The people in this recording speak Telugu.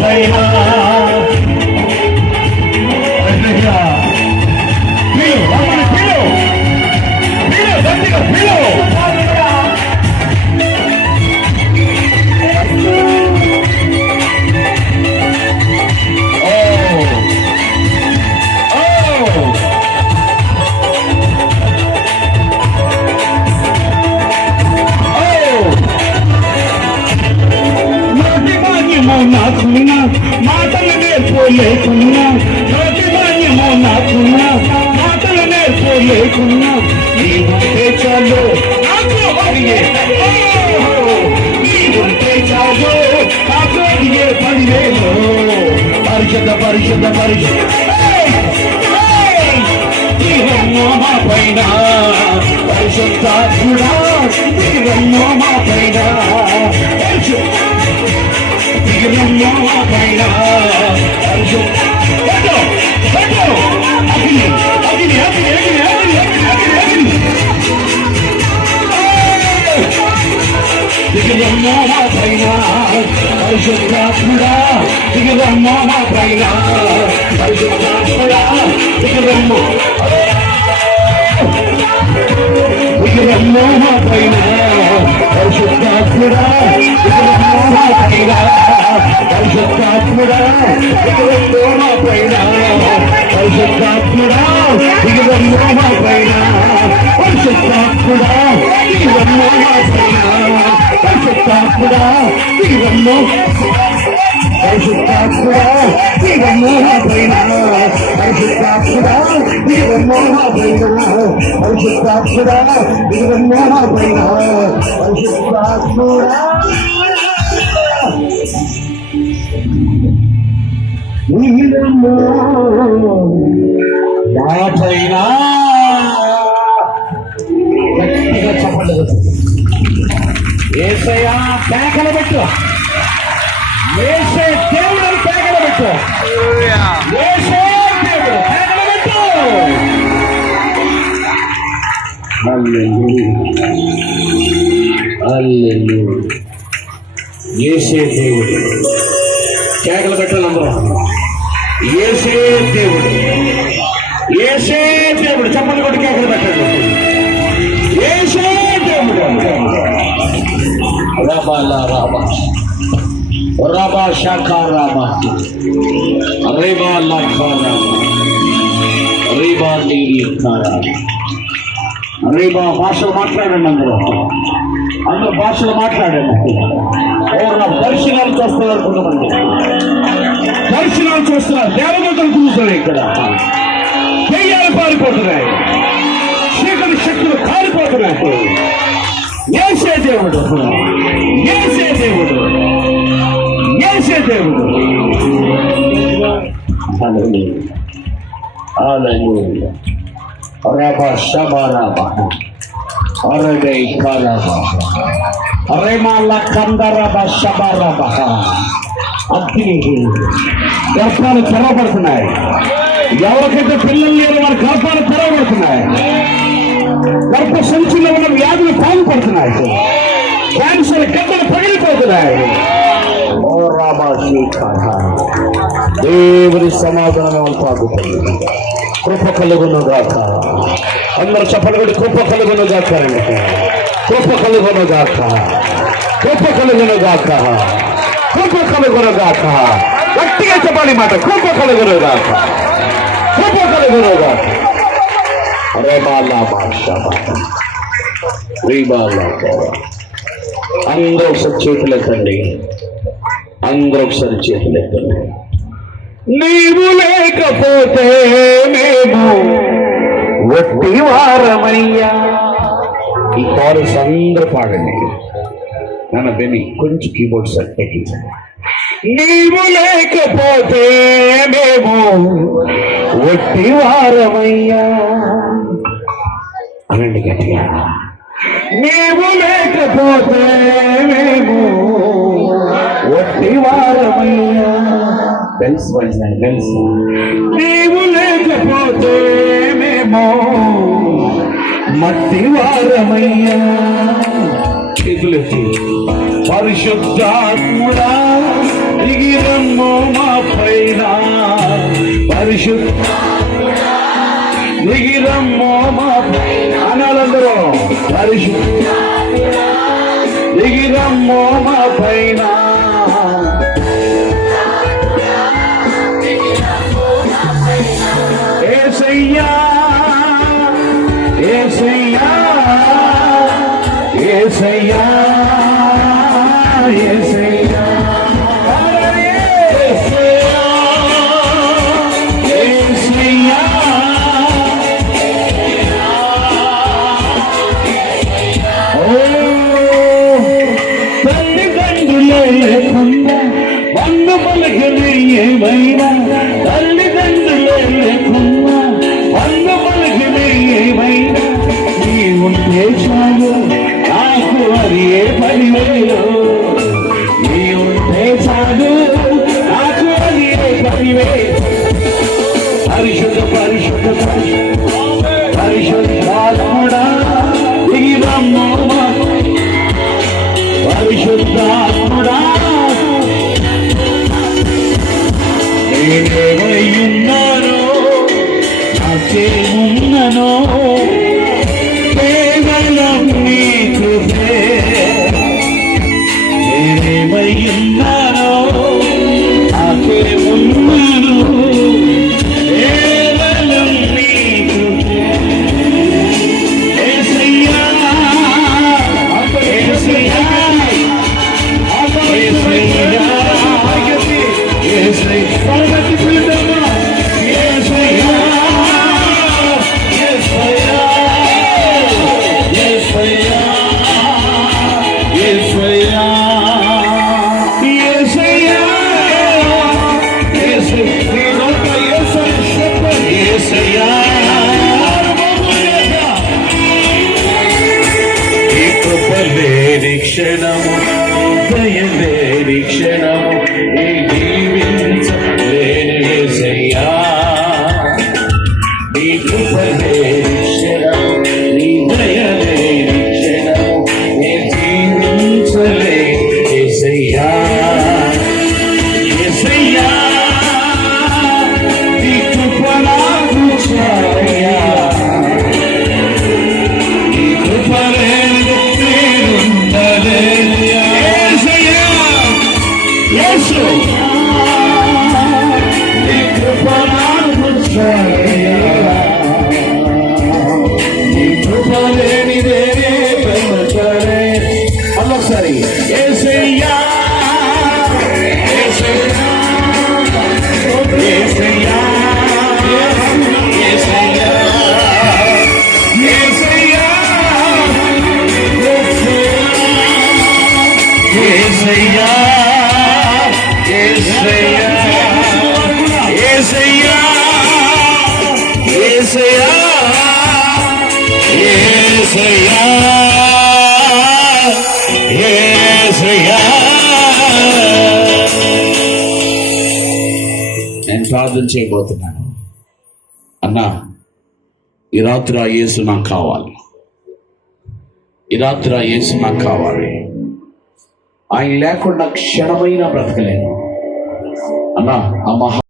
పైన నాకున్నా మాటలు నేర్పోలేకున్నా ప్రతిమాన్యమో నాకున్నా మాటలు నేర్పోలేకున్నా నీవుంటే చాలు నాకు అడిగే నీవుంటే చాలు నాకు అడిగే 10,000 పరిషద పరిషద పరిషద మా పైన పరిశుద్ధాత్ముడా మా పైన మా పైన మా పైన పరిశుద్ధాత్ముడా మా పైన పరిశుద్ధాత్ముడా మా పైన పరిశుద్ధాత్ముడా మా పైన పరిశుద్ధాత్ముడా మా పైన పరిశుద్ధాత్ముడా మా పైన పరిశుద్ధాత్ముడా మా పైన పరిశుద్ధాత్ముడా పరిశుద్ధాత్ముడా మా పైన పరిశుద్ధాత్ముడా మా పైన పరిశుద్ధాత్ముడా మా పైన పరిశుద్ధాత్ముడా నా పైన గట్టిగా చెప్పలేదు ఏసయ్యా కేకలు పెట్టు ఏసే దేవుడు కేకలు పెట్టు ఏసే దేవుడు కేకలు పెట్టు ఏసే దేవుడు కేకలు పెట్టాలందరూ ఏసే దేవుడు ఏసే దేవుడు చెప్పండి కొట్టి కేకలు పెట్టండి ఏసే దేవుడు రాబాలా రాబా రాబా శాఖా రాబా రేబా లాఖా రాబా రేబా నీరి కారా రేబా భాషలు మాట్లాడండి అందరూ భాషలు మాట్లాడండి దర్శనాలు చూస్తున్నారు కొంతమంది దర్శనాలు చూస్తున్నారు దేవదూతలు చూస్తున్నారు ఇక్కడ దెయ్యాలు పారిపోతున్నాయి చీకటి శక్తులు కారిపోతున్నాయి ఏసే దేవుడు ఏసే దేవుడు ఏసే దేవుడు రబా షబారాబా అరగై కారాబా అరేమాల కందరబా షబారాబా అగ్ని గర్భాలు తెరవబడుతున్నాయి ఎవరికైతే పిల్లలు లేరు వారి గర్భాలు తెరవబడుతున్నాయి గర్భ సంచుల్లో ఉన్న వ్యాధులు పాల్పడుతున్నాయి క్యాన్సర్ గడ్డలు పగిలిపోతున్నాయి దేవుని సమాధానం తాగుతుంది కృప కలుగును గాక అందరూ చెప్పండి కృప కలుగును గాక కృప కలుగును గాక కృప కలుగును గాక కృప కలుగును గాక గట్టిగా చెప్పాలి మాట కృప కలుగును గాక కృప కలుగును గాక అందరూ ఒకసారి చేతులెత్తండి అందరూ ఒకసారి చేతులెత్తండి నీవు లేకపోతే మేము వట్టి వారమయ్యా ఈ కారస్ అందరూ పాడండి నాన్న బెని కొంచెం కీబోర్డ్ సెట్ ఎక్కించండి నీవు లేకపోతే మేము వట్టి వారమయ్యా అనండి గట్టిగా నీవు లేకపోతే మేము వట్టి వారమయ్యా బెల్స్ వాయించండి బెల్స్ నీవు లేకపోతే మేము మట్టి వారమయ్యా చేతులెత్తి పరిశుద్ధాత్ముడా దిగిరమ్మో పైన పరిశుద్ధ దిగిరమ్మో మా పైన అనాలందరూ పరిశుద్ధ దిగిరమ్మో మా పైన ఏసయ్యా ఏసయ్యా ఏసయ్యా ఏసయ్యా వంద పలకని ఏమైనా తల్లిదండ్రులే లేకున్నా వంద పలకని ఏమైనా నీ ఉంటే చాలు నాకు అది ఏ పనివేలు నీ ఉంటే చాలు నాకు అది ఏ పనివేలు పరిశుద్ధ పరిశుద్ధ పరిశుద్ధాత్ముడా దిగిరమ్మో పరిశుద్ధాత్ముడా నేనేమయ్యున్నానో నాకేమున్ననో కేవలం నీ కృపే నేనేమయ్యున్నానో నాకేమున్నను కేవలం నీ కృపే యేసయ్యా యేసయ్యా క్షణము దయలేని క్షణము ఈ జీవించలేని యేసయ్యా నీ కృపలేని క్షణము నీ దయలేని క్షణము నీ జీవించలేని యేసయ్యా యేసయ్యా నీ కృప నాకు చాలయ్యా నీ కృప allora ఏసయ్యా ఏసయ్యా ఏసయ్యా ఏసయ్యా ఏసయ్యా ఏసయ్యా ఏసయ్యా ఏసయ్యా ఏసయ్యా నేను ప్రార్థన చేయబోతున్నాను. అన్నా, ఈ రాత్రి ఆ యేసు నాకు కావాలి. ఈ రాత్రి ఆ యేసు నాకు కావాలి. ఆయన లేకుండా క్షణమైన బ్రతకలేను అన్నా. ఆ మహా